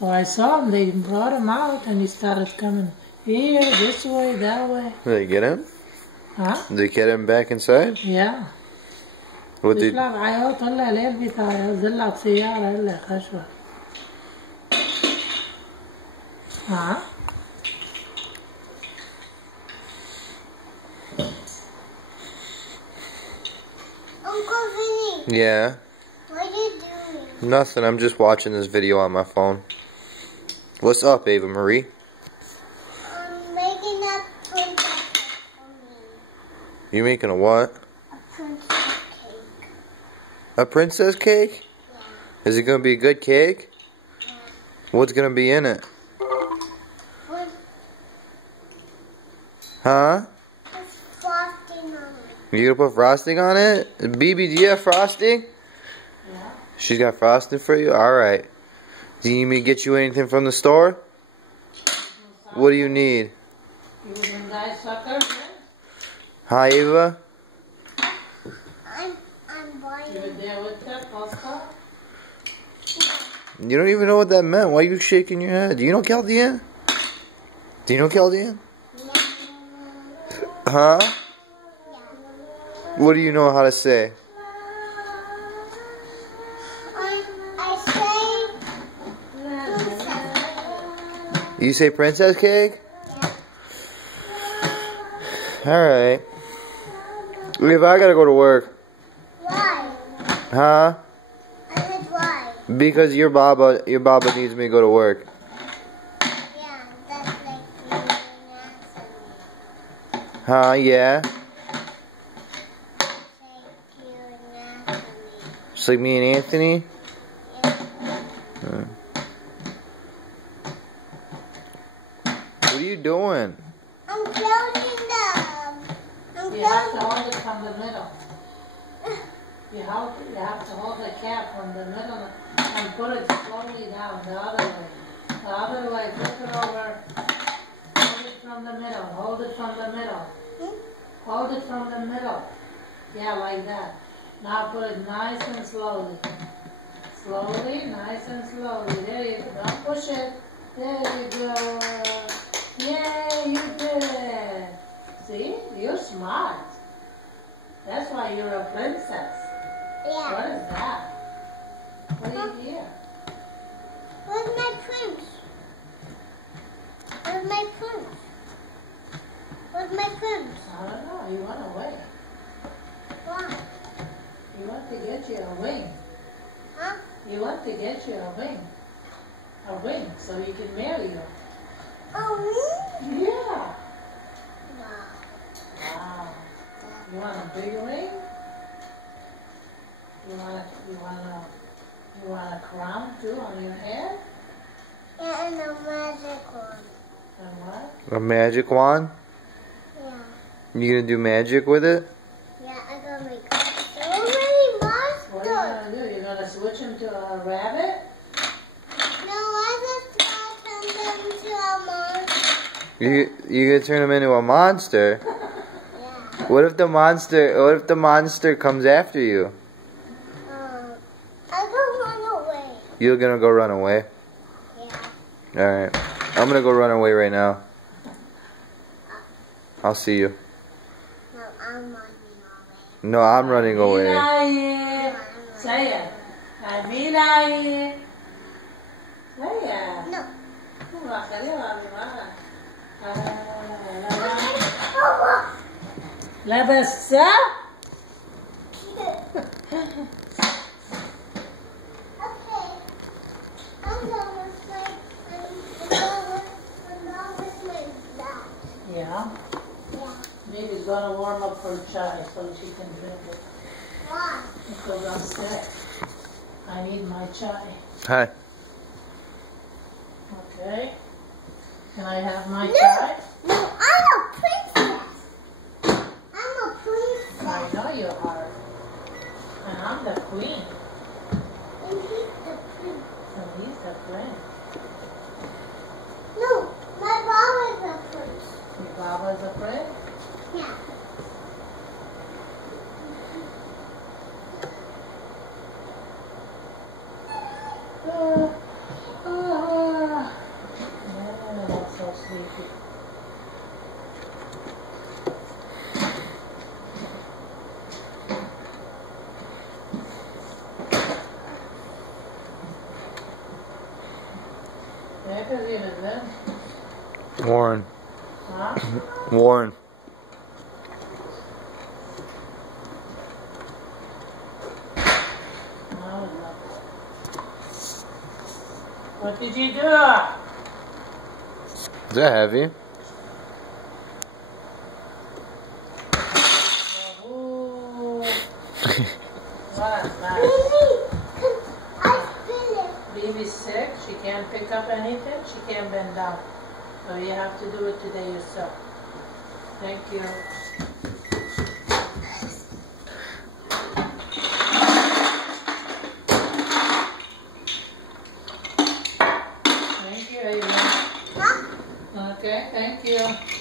So I saw him, they brought him out and he started coming here, this way, that way. Did they get him? Huh? Did they get him back inside? Yeah. What did... بيطلع بعياط طلع ليه البتاع ينزل على السيارة يلا خشوة. ها؟ Uncle Vinny. Yeah? What are you doing? Nothing, I'm just watching this video on my phone. What's up, Ava Marie? I'm making a princess for me. You making a what? A princess cake. A princess cake? Yeah. Is it gonna be a good cake? Yeah. What's gonna be in it? With Huh? frosting on it. You gonna put frosting on it? BB, do you have frosting? Yeah. She's got frosting for you? Alright. Do you need me to get you anything from the store? What do you need? You was in that sucker, right? Hi, Ava? I'm You were buying. there with that pasta? You don't even know what that meant. Why are you shaking your head? Do you know Chaldean? Do you know Chaldean? Huh? What do you know how to say? You say princess cake? Alright. Eva, I gotta go to work. Why? Huh? I said why? Because your Baba needs me to go to work. Yeah, that's like you and Anthony. Huh? Yeah? Like you and Anthony. Just like me and Anthony? Yeah. What are you doing? I'm closing them. I'm You have to closing. hold it from the middle. You have to hold the cap from the middle and put it slowly down the other way. The other way, flip it over. Hold it from the middle. Hold it from the middle. Hold it from the middle. Yeah, like that. Now put it nice and slowly. Slowly, nice and slowly. There you go. Don't push it. There you go. Yay, you did it. See? You're smart. That's why you're a princess. What Yeah. is that? What do you hear? Where's my prince? Where's my prince? Where's my prince? I don't know. You went away. Why? You want to get you a wing. Huh? You want to get you a wing. A wing so you can marry her. Oh, me? Yeah. Wow. Wow. You want a big ring? You want a crown too on your head? Yeah, and a magic one. And what? A magic wand? Yeah. You gonna do magic with it? Yeah, I'm gonna make so many What are you monsters. gonna do? You're gonna switch him to a rabbit? No, I just got them to a monster. You gonna turn him into a monster? Yeah. What if the monster comes after you? I go run away. You're gonna go run away? Yeah. Alright. I'm gonna go run away right now. I'll see you. No, I'm running away. No, I'm running away. Mira, say it. Mira. Say it. No. La besa? Okay. I'm gonna play and go with my dad. Yeah. Yeah. Baby's gonna warm up her chai so she can drink it. Why? Because I'm sick. I need my chai. Hi. Okay. Can I have my No. chai? No, I'm a princess. I'm a I princess. know you are. And I'm the queen. And he's the prince. And he's the prince. No, my brother's a prince. Your Baba's a prince? Yeah. That is even then. Warren. Huh? Warren. No, no. What did you do? Is that heavy? Oh, what a mess. I feel it. Baby's sick. She can't pick up anything. She can't bend down. So you have to do it today yourself. Thank you. Thank you, Ava. Huh? Okay, thank you.